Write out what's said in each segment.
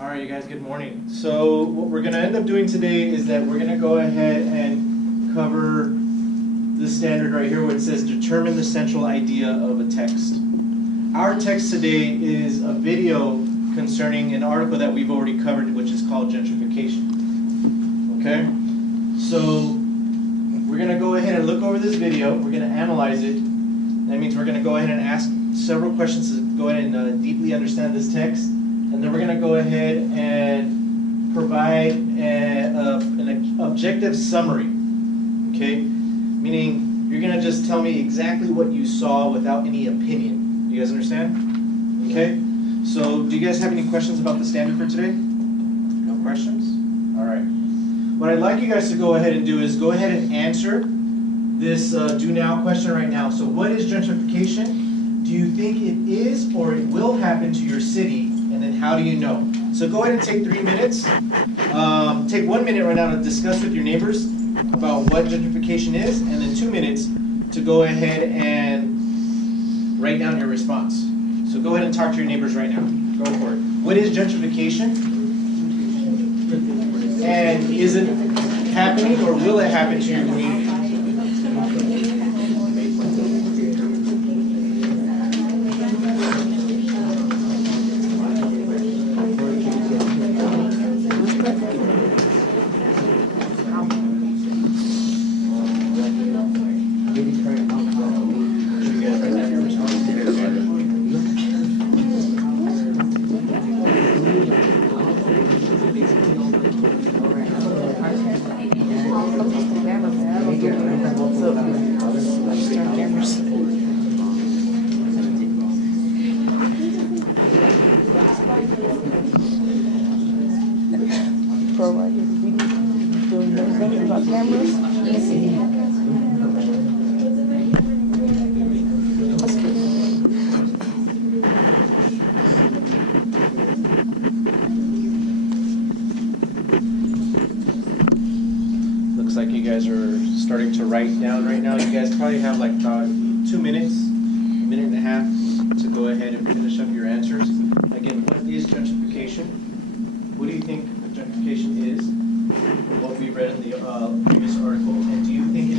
All right, you guys, good morning. So what we're going to end up doing today is that we're going to go ahead and cover this standard right here where it says determine the central idea of a text. Our text today is a video concerning an article that we've already covered, which is called gentrification. Okay? So we're going to go ahead and look over this video. We're going to analyze it. That means we're going to go ahead and ask several questions to go ahead and deeply understand this text. And then we're going to go ahead and provide an objective summary, okay? Meaning you're going to just tell me exactly what you saw without any opinion. You guys understand? Okay? So do you guys have any questions about the standard for today? No questions? All right. What I'd like you guys to go ahead and do is go ahead and answer this do now question right now. So what is gentrification? Do you think it is or it will happen to your city? And then how do you know? So go ahead and take 3 minutes. Take 1 minute right now to discuss with your neighbors about what gentrification is, and then 2 minutes to go ahead and write down your response. So go ahead and talk to your neighbors right now. Go for it. What is gentrification? And is it happening or will it happen to your community? Looks like you guys are starting to write down right now. You guys probably have like about 2 minutes, a minute and a half to go ahead and finish up your answers. Again, what is gentrification? What do you think gentrification is? From what we read in the previous article, and do you think it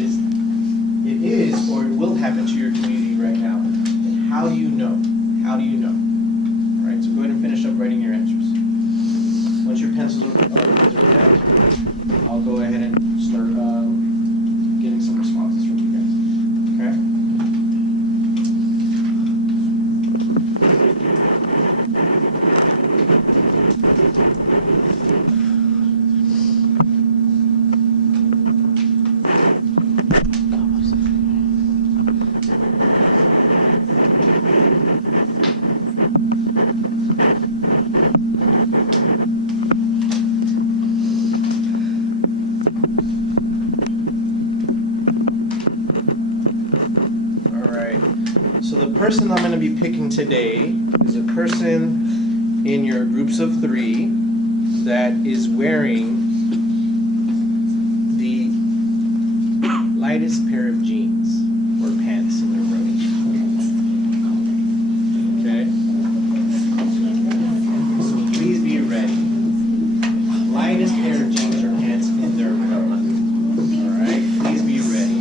is or it will happen to your community right now? And how do you know? How do you know? All right, so go ahead and finish up writing your answers. Once your pencils are down, I'll go ahead and start getting some responses from you guys. Okay? The person I'm going to be picking today is a person in your groups of 3 that is wearing the lightest pair of jeans or pants in their room. Okay? So please be ready. Lightest pair of jeans or pants in their room. Alright? Please be ready.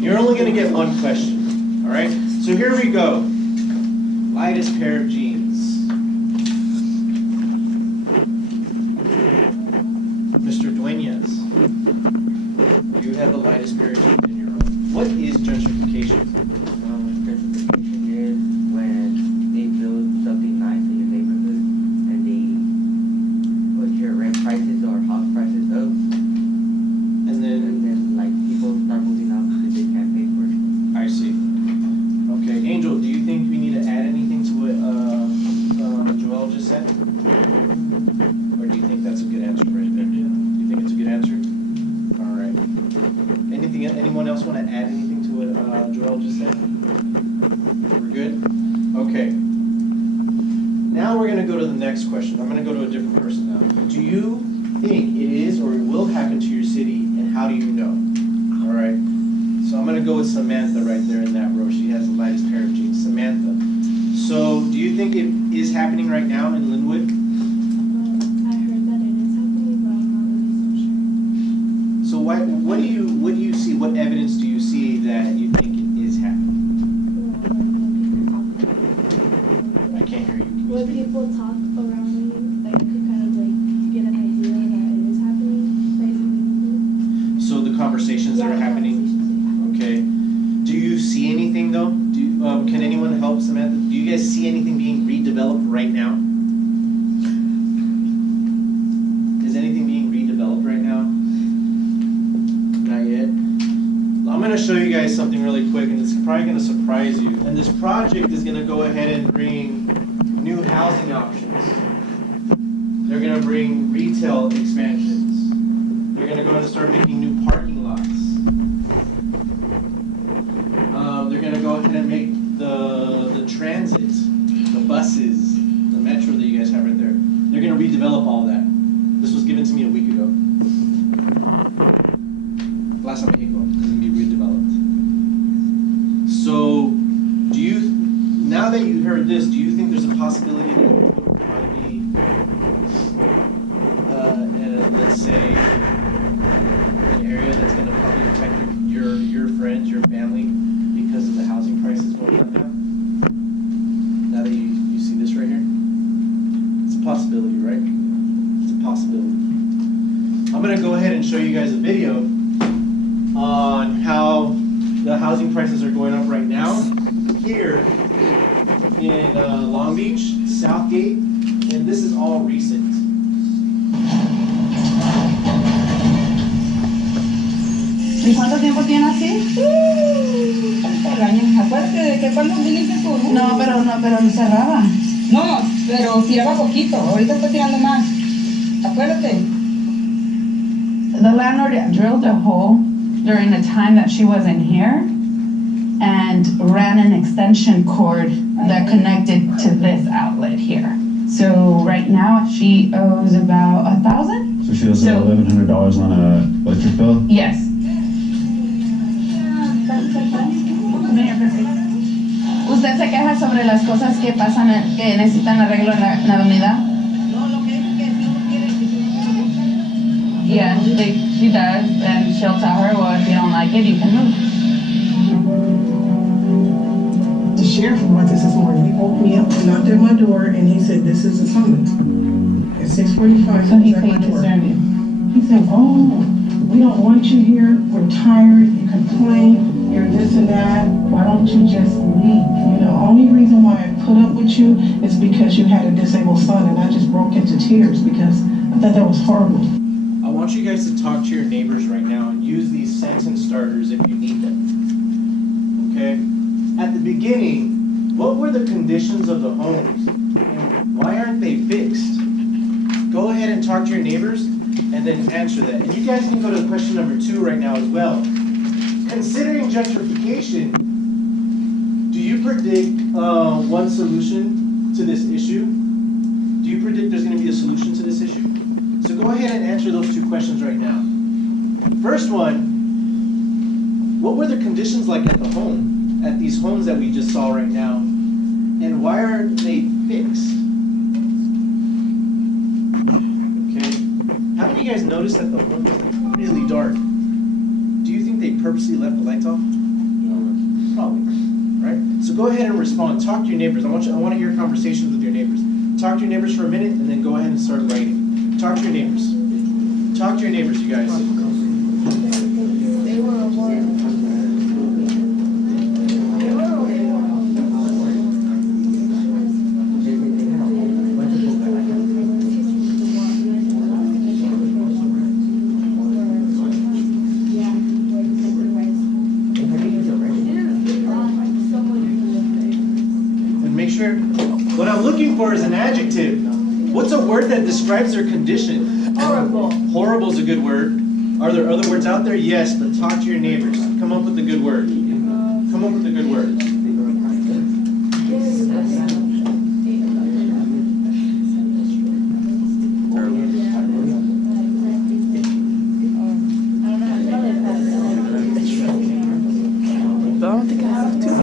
You're only going to get 1 question. Alright? So here we go. Lightest pair of jeans. Mr. Duenas, you have the lightest pair of jeans in your room. What is gentrification? Gentrification is when they build something nice in your neighborhood and they put your rent prices or house prices up. And then like people start moving out because they can't pay for it. I see. Okay, Angel, do you think we need to add anything to what Joel just said? Or do you think that's a good answer right there? Do you think it's a good answer? All right. Anyone else want to add anything to what Joel just said? We're good? Okay. Now we're going to go to the next question. I'm going to go to a different person now. Do you think it is or it will happen to your city, and how do you know? All right. So I'm going to go with Samantha right there in that row. She has the lightest pair of jeans. Samantha. So do you think it is happening right now in Linwood? hear you. When people talk around me, like I could kind of like get an idea that it is happening. So the conversations that are happening. Okay. Do you see anything though? Can anyone help Samantha? Do you guys see anything being redeveloped right now? Is anything being redeveloped right now? Not yet. I'm going to show you guys something really quick, and it's probably going to surprise you. And this project is going to go ahead and bring new housing options. They're going to bring retail expansions. They're going to go ahead and start making new parking lots. They're going to go ahead and make the transit, the buses, the metro that you guys have right there. They're going to redevelop all that. This was given to me a week ago. Plaza Mexico is going to be redeveloped. So, now that you heard this, do you think there's a possibility that it will probably be, let's say, an area that's going to probably affect your friends, your family, because of the housing prices going up now? Now that you see this right here? It's a possibility, right? It's a possibility. I'm going to go ahead and show you guys a video on how the housing prices are going up right now here in Long Beach, Southgate, and this is all recent. ¿Y cuánto tiempo tiene así? Acuérdate de que cuando viniste tú. No, pero cerraba. No, pero tiraba poquito. Ahorita está tirando más. Acuérdate. The landlord drilled a hole during the time that she wasn't here and ran an extension cord that connected to this outlet here. So right now she owes about $1,000. So she owes $1,100 on an electric bill? Yes. ¿Usted se queja sobre las cosas que pasan, que necesitan arreglo en la unidad? No, lo que es que si uno quiere que Yeah, she does, and she'll tell her, well, if you don't like it, you can move. The sheriff went this morning. He woke me up and knocked at my door, and he said, "This is a summons." At 6:45, So he was at my came to door. serve you. He said, "Oh, we don't want you here. We're tired. You complain. You're this and that. Why don't you just leave?" You know, only reason why I put up with you is because you had a disabled son, and I just broke into tears because I thought that was horrible. I want you guys to talk to your neighbors right now and use these sentence starters if you need them. Okay? At the beginning, what were the conditions of the homes? And why aren't they fixed? Go ahead and talk to your neighbors and then answer that. And you guys can go to question number 2 right now as well. Considering gentrification, do you predict one solution to this issue? Do you predict there's going to be a solution to this issue? So go ahead and answer those 2 questions right now. First one, what were the conditions like at the home, at these homes that we just saw right now, and why aren't they fixed? Okay, haven't you guys noticed that the home is like really dark? Do you think they purposely left the lights off? Probably, right? So go ahead and respond. Talk to your neighbors. I want to hear conversations with your neighbors. Talk to your neighbors for a minute, and then go ahead and start writing. Talk to your neighbors. Talk to your neighbors, you guys. And make sure, what I'm looking for is an adjective. What's a word that describes their condition? Horrible. Horrible is a good word. Are there other words out there? Yes, but talk to your neighbors. Come up with a good word. Come up with a good word.